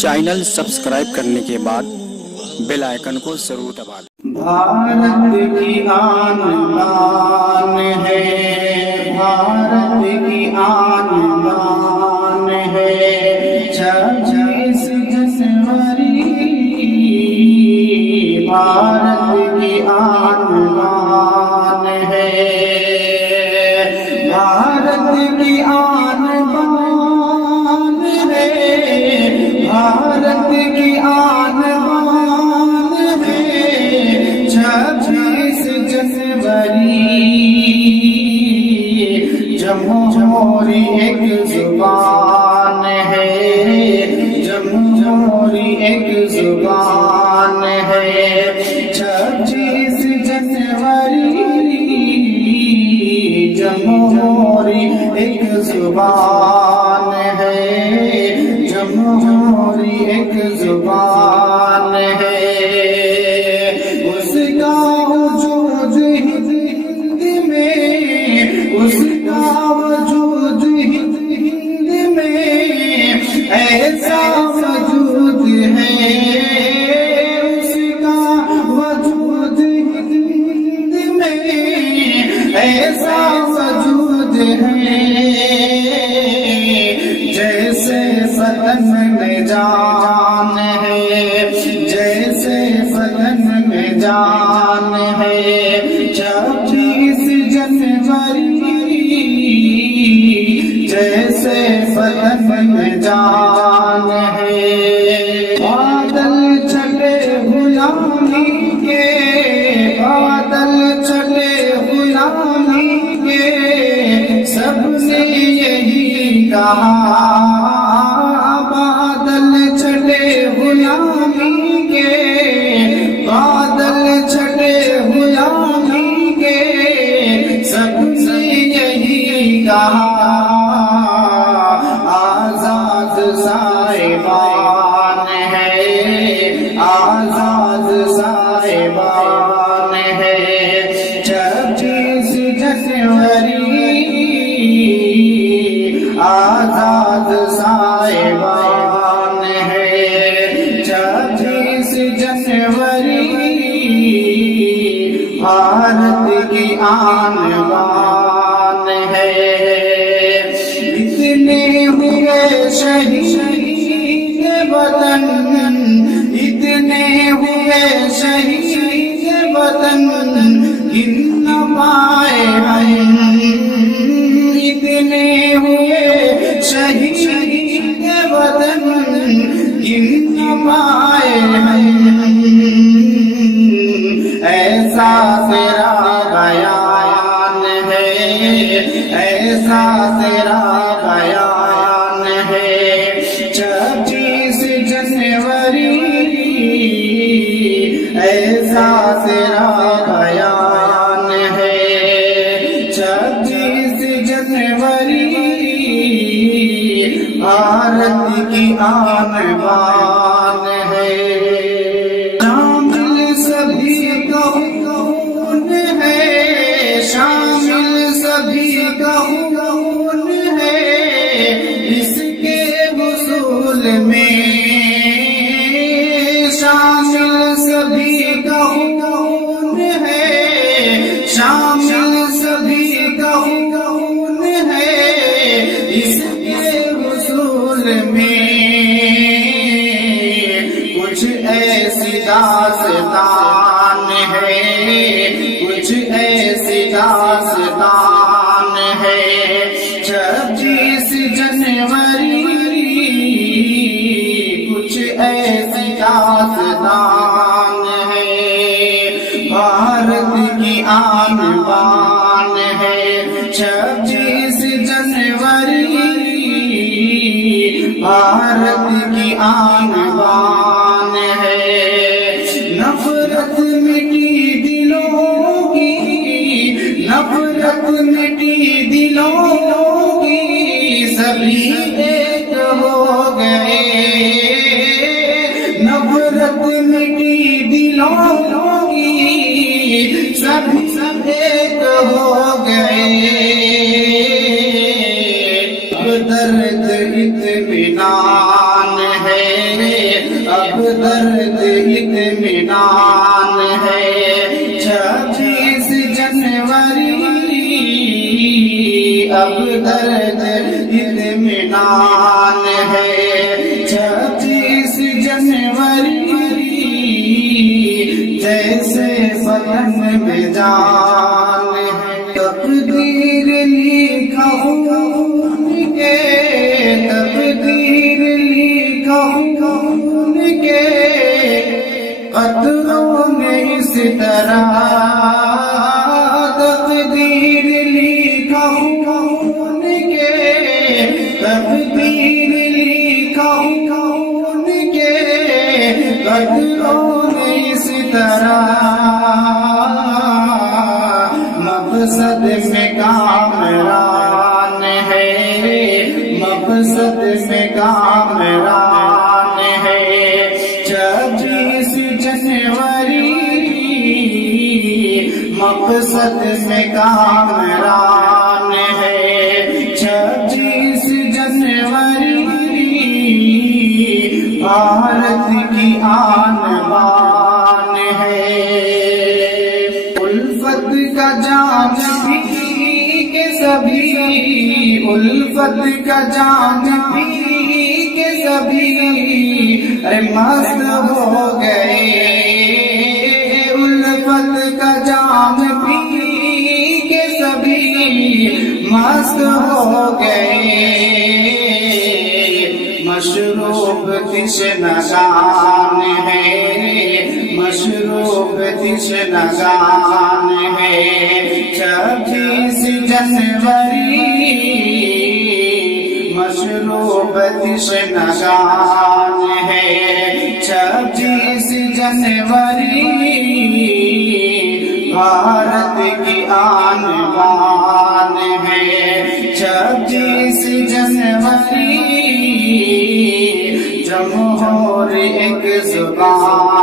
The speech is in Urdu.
چینل سبسکرائب کرنے کے بعد بیل آئیکن کو ضرور دبا دیں۔ بھارت کی آن بان ہے، بھارت کی آن بان ہے، 26 جنوری بھارت کی آن بان ہے، بھارت کی آن بان ہے، بھارت کی آن بان ہے، 26 جنوری جمہوری ایک زبان ہے، جمہوری ایک زبان ہے، 26 جنوری جمہوری ایک زبان ہے، جمہوری ایک زبان ہے، اس کا وجود ہند میں، اس کا وجود ہند میں ایسا وجود ہے، اس کا وجود ہند میں ایسا وجود ہے، جیسے بدن میں جان ہے، جیسے بدن میں جان ہے، 26 جنوری جیسے بدن میں جان ہے، بادل چلے غلامی کے، بادل چلے غلامی کے، سب نے یہی کہا، بادل چلے غلامی کے، بادل چلے غلامی کے، سب نے یہی کہا، آزاد صاحبان ہے، آزاد صاحبان ہے، 26 جنوری آزاد صاحبان ہے، 26 جنوری بھارت کی آن بان ہے، اتنے ہوئے شہید وطن، اتنے ہوئے شہید وطن، گن نہ پائے ہم، اتنے ہوئے شہید وطن، گن نہ پائے ہم، ایسا تیرا بیان ہے، ایسا تیرا بیان ہے، 26 جنوری ایسا تیرا بیان ہے، 26 جنوری بھارت کی آن بان ہے، شامل سبھی کون ہے، شامل سبھی کون ہے، اس کے حصول میں، شامل سبھی کون ہے، شامل سبھی کون ہے، اس کے حصول میں، کچھ ایسی داستان ہے، کچھ ایسی داستان ہے، 26 جنوری کچھ ایسی داستان ہے، بھارت کی آن بان ہے، 26 جنوری بھارت کی آن بان ہے، نفرت مٹی دلوں کی، نفرت مٹی دلوں کی، سبھی ایک ہو گئے، نفرت مٹی دلوں کی، سبھی ایک ہو گئے، درد اطمینان ہے، اب درد اطمینان ہے 26 جنوری جیسے فتن میں جان ہے تقدیر لکھا ان کے تقدیر لکھا ان کے قطروں نے اس طرح تقدیر لکھا ان کے تقدیر لکھا ان کے قطروں نے اس طرح مقصد میں کامران ہے مقصد میں کامران ہے 26 جنوری مقصد میں کامران ہے 26 جنوری بھارت کی آن بان ہے الفت کا جام پی کے سبھی الفت کا جام پی کے سبھی مست ہو گئے الفت کا جام پی کے سبھی مست ہو گئے مشروب تشنگان ہے مشروب تشنگان ہے 26 جنوری مشروب تشنگان ہے 26 جنوری بھارت کی آن بان ہے 26 جنوری جمہور ایک زبان